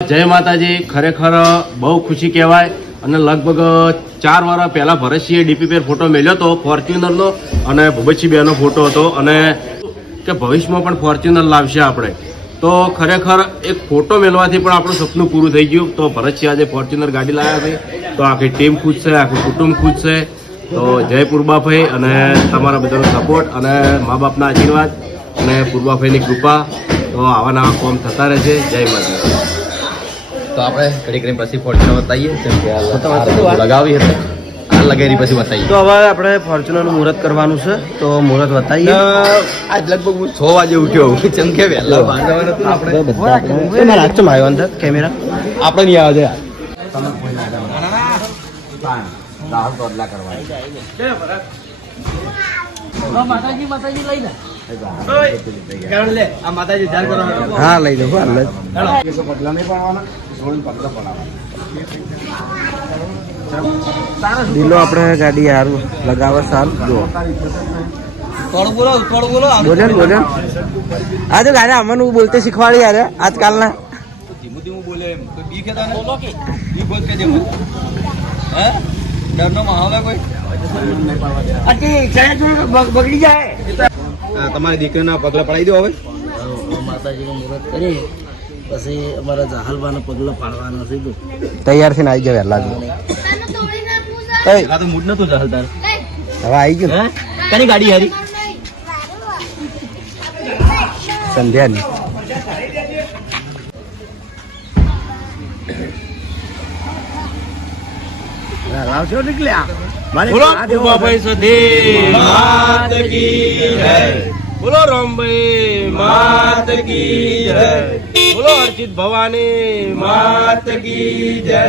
જય માતાજી, ખરેખર બહુ ખુશી કહેવાય. અને લગભગ ચાર વર્ષ પહેલા ભરતસિંહે ડીપી પેર ફોટો મેલ્યો હતો ફોર્ચ્યુનરનો અને ભૂપતસિંહ બેનો ફોટો હતો. અને કે ભવિષ્યમાં પણ ફોર્ચ્યુનર લાવશે આપણે. તો ખરેખર એક ફોટો મેળવાથી પણ આપણું સપનું પૂરું થઈ ગયું. તો ભરતસિંહ આજે ફોર્ચ્યુનર ગાડી લાવ્યા છે. તો આખી ટીમ ખુશ છે, આખું કુટુંબ ખુશ છે. તો જય પૂર્વાભાઈ અને તમારા બધાનો સપોર્ટ અને મા બાપના આશીર્વાદ અને પૂર્વાભાઈની કૃપા. તો આવા નવા કોમ થતા રહેશે જય માતા તો આપણે ઘડી કરીને પછી ફોર્ચ્યુનર બતાવીએ જેમ કે આ લગાવી હતી આ લગાવી પછી બતાવીએ. તો હવે આપણે ફોર્ચ્યુનરનું મુહૂર્ત કરવાનું છે તો મુહૂર્ત બતાવીએ. આજ લગભગ હું છ વાગે ઉઠ્યો જેમ કે વહેલા બાંધવાનું આપણે ચમ આવ્યો અંદર કેમેરા. આપણે નહીં આવે છે હા લઈ દઉં હાલ. જ. દિલો આપણે ગાડી સારું લગાવે સાલ જુઓ. બોલો ને બોલો. આ તો ગાડી અમને બોલતે શીખવાડી યાર આજકાલના. ધીમું ધીમું બોલે એમ. તો બી કેતા ને? બોલો કે. બી બોલ કે હે? ડરનો માહોલ કોઈ? બગડી જાય. તમારી દીકરીના પગલા પડાવી દો હવે. માતાજીનું મુહૂર્ત કરી પછી અમારા જહાલવાના પગલા પાડવાના છે તૈયાર થઈને આવી જાય વહેલા તો મૂડ નતું ચાલતા હવે આવી ગયું. કની ગાડી હારી સંધ્યાની લાવશો નીકળ્યા? બોલો. પૈસો સુધી માત કી જય બોલો રામભાઈ માત કી જય. બોલો અર્ચિત ભવાની માત કી જય.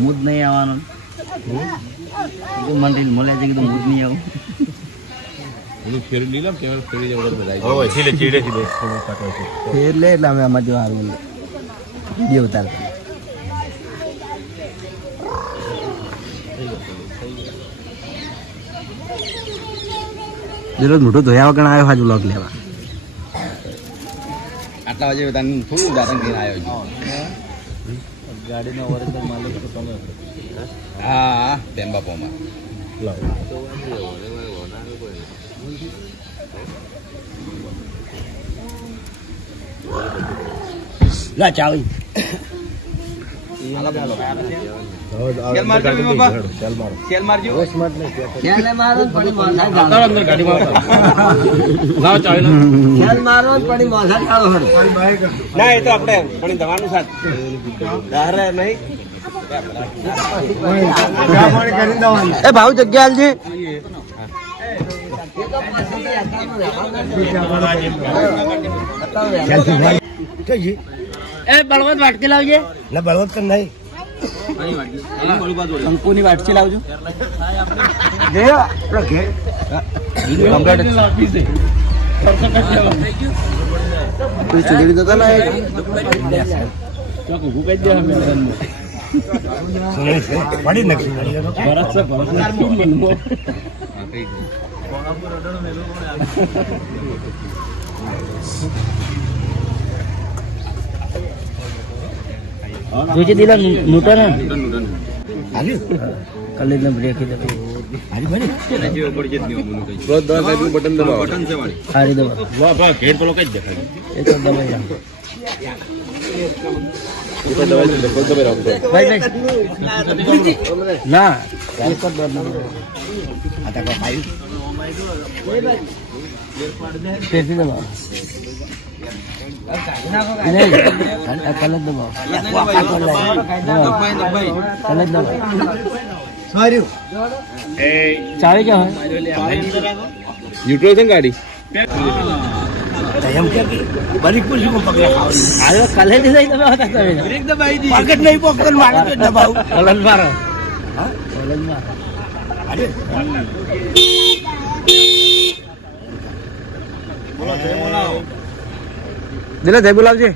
મૂડ નહીં આવવાનું. મંદિર મળે છે કીધું મૂડ નહીં આવું. ફેર લે એટલે અમે આમાં જો હારું વીડિયો ઉતારતા. જેલો મોટું ધોયા વગર આવ્યો હાજુ લોક લેવા આટલા વાગે તને થોડું દાતન કરીને આવ્યો છું હા હા તેમ બાપોમાં લા ચાવી ના એ તો આપણે પણ દવાનું સાથ નહીં. એ ભાવ જગ્યા હાલજી એ બળવંત વાટકી લાવજે. ના બળવંત નહીં. કંકુની વાટકી. લાવજો. કોઈ ચૂંટણી તો જોજે દિલા નૂટન કલે ને બ્રેક દે બટન દબાવો. બટન છે વાળી હારી દે ઘેર પેલો કઈ દેખાય એ તો દબાઈ જ ના. આ ચાવી ક્યાં હોય ન્યુટ્રલ છે ગાડી. નહીં દબાવો તા તમે બ્રેક દબાઈ દી પકડ નહીં પકડ કલર મારો દિલે જય બોલાવજે.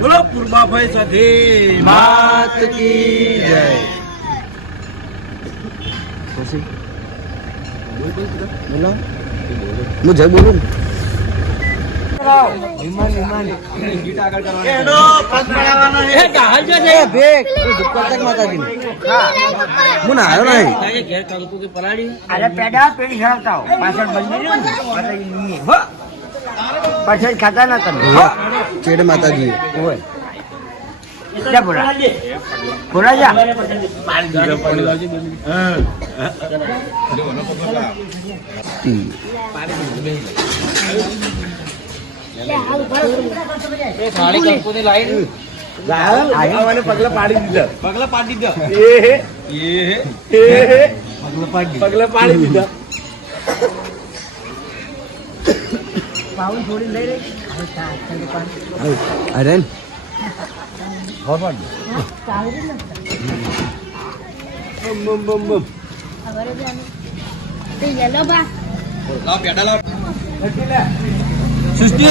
બોલો ભાઈ સુધી માત કી જય. પછી બોલો. હું જય બોલું. ને. એ હું. હું નાયો નહીં. અરે પેડા પેડી ખરાવતા હો. પાછળ બંધ રહ્યું માતાજી હો. પાછળ ખાતા ના? તમે ચેડ માતાજી. જા બોલા બોલા જા. પગલા પાડી દીધા પગલા પાડી દીધા. યલો બા. લાવ પેડા લાવ. સૃષ્ટિ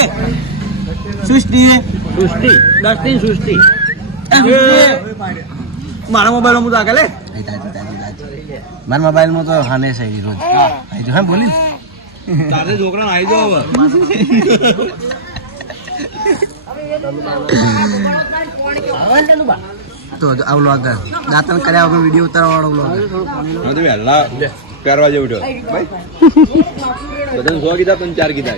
સૃષ્ટિ? સૃષ્ટિ દર્શની સૃષ્ટિ. મારા મોબાઈલ હું? આગળ મારા મોબાઈલમાં તો હાને છે રોજ. હા બોલી. તારે છોકરા આવી જાવ હવે. તો આવલો આગળ દાંતણ કર્યા વગર વીડિયો ઉતારવા વાળો વહેલા. પહેરવા જેવું ઉઠ્યો. બધાને સો કીધા પણ ચાર કીધા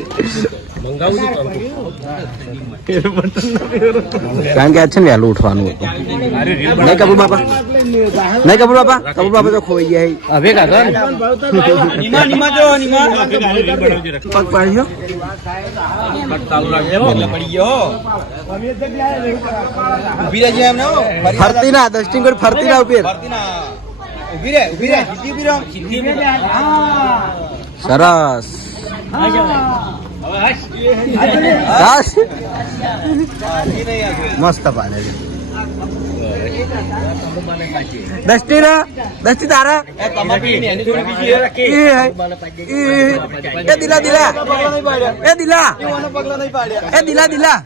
કારણ કે આ છે ને વહેલું ઉઠવાનું હતું. નહીં કપૂર બાપા? નહીં કપૂર બાપા? કપૂર બાપા તો ખોઈ ગયા હવે કાકા? નીમા નીમા જો નીમા. પગ પાડ્યો પડી ગયો ઊભી રહેજે એમને હો. ફરી ફરતી ના દસ્ટિંગ કરી ફરતી ના ઉપર ફરતી ના. ઊભી રહે ઊભી રહે સીધી ઊભી રહો. સરસ. સીધી નહીં આ મસ્ત પાડે છે. ના તારા. એ દિલા દિલા. એ દિલા દિલા.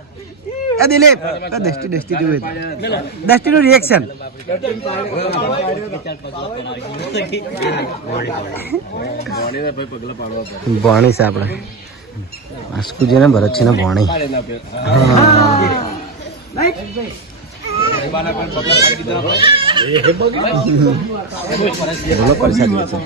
એ દિલીપ દસ્ટી દસ્ટી જોવે દસ્ટી નું રિએક્શન ભણી છે આપણે આસ્કુજી ને ભરત છે ને ભણી. બોલો પૈસા છે.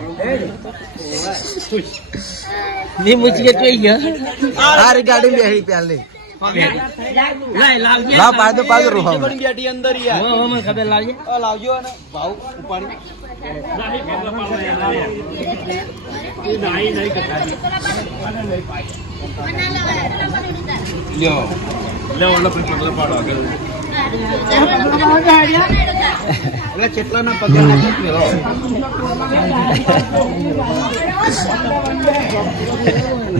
આ રી ગાડી બેહી પહેલી લાવ પાડો પાડો રોહા પણ બેઠી અંદર યાર આ લાવજો અને ભાવ ઉપાડી લ્યો એટલે કેટલાના પગલા નાખી મેલો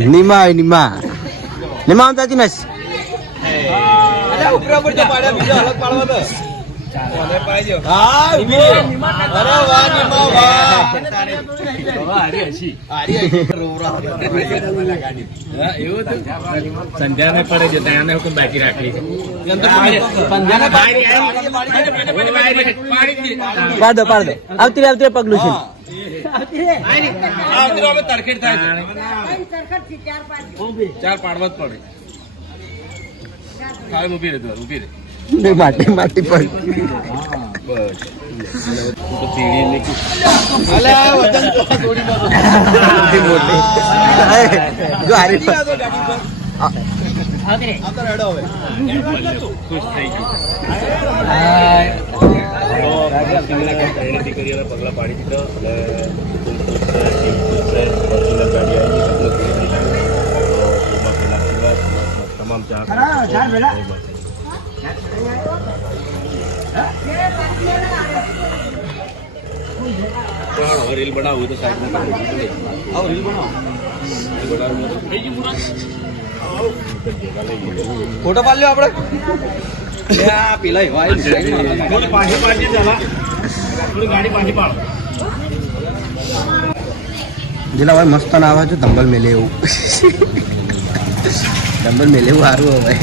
નિમા આવી નિમા નિમા આમ તાજી નસ અરે ઉપરા પર તો પાડ્યા બીજા અલગ પાડવા દે. હા અરે વાહ નિમા વાહ. હારી હસી. રોવરા સંધ્યાને પડે છે ત્યાં હુકમ બાકી રાખી પાડો પાડ દો. પાડ દો આવતી આવતી પગલું છે. આ ઉતરો હવે તરખેડ થાય છે. ચાર પાડવા જ પડે. ખાલી ઊભી રહે તું, ઊભી રહે ને માટી માટી પર અલે વજન તો થોડી બહુ મોટી મોટી એ, જો હારી પર. આ તો ગાડી પર આ તો રેડો હવે ખુશ થઈ ગયું દીકરીઓને પગલા દીધો તમામ રીલ બનાવું તો સાઈડમાં આવો રીલ બનાવો. ફોટો પાડ લ્યો આપણે? એ પેલા એવા પાછી પાછી ચાલા ગાડી પાછી પાડો. જેલા ભાઈ મસ્ત ના આવે છે દંબલ મેલે એવું. મેલે એવું સારું હવે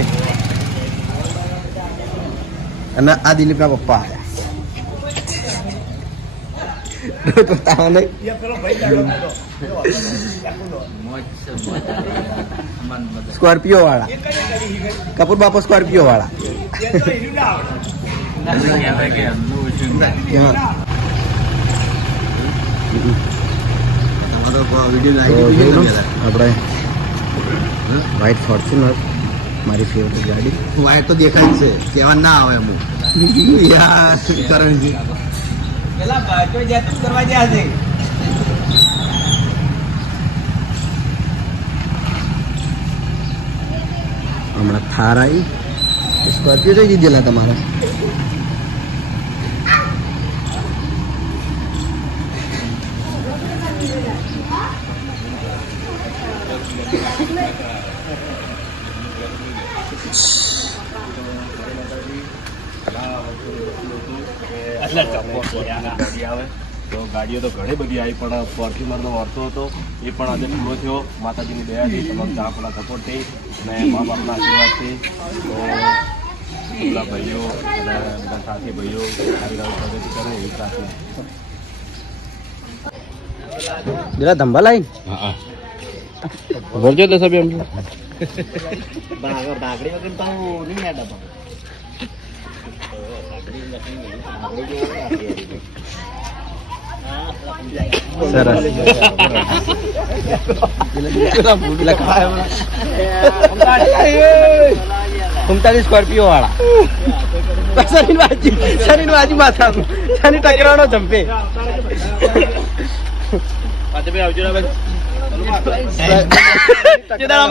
અને આ દિલીપના પપ્પા સ્કોર્પિયો વાળા કપૂર બાપા સ્કોર્પિયો વાળા તો આપણે વ્હાઈટ ફોર્ચ્યુનર મારી ફેવરેટ ગાડી. વાય તો દેખાય જ છે. કહેવા ના આવે અમુક યાર કરણજી પેલા ભાઈઓ જાતું કરવા ગયા છે. હમણાં થાર આવી સ્કોર્પિયો જોઈ દીધેલા તમારે એટલે ગાડી આવે તો ગાડીઓ તો ઘણી બધી આવી પણ ફોર્ચ્યુનરનો વર્તો હતો. એ પણ આજે પૂરો થયો. માતાજીની દયાથી તમામ આપણા સપોર્ટથી અને મા બાપના આશીર્વાદથી. તો બધા ભાઈઓ અને બધા સાથી ભાઈઓ પ્રગતિ કરે એવી પ્રાર્થના. જરા ધંબા લાઈન ભરજો તો સભ્ય સરસ ઉમતાલીસ સ્કોર્પિયો વાળા. શરીર વાજી શનિ વાજી માથા શરીર ટકરાણો જંપે.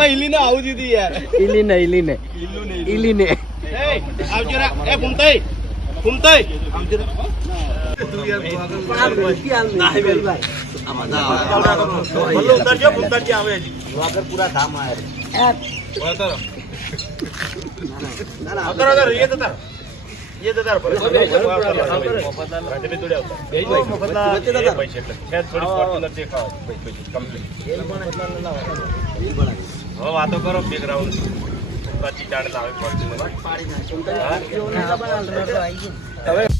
હિલીને આવું દીધી યાર ઇલીને ઇલીને ઇલીને પૂરા ધામ આવ્યા વાતો કરો બેકગ્રાઉન્ડ પછી ચાલે લાવે ફોર્ચ્યુનર હવે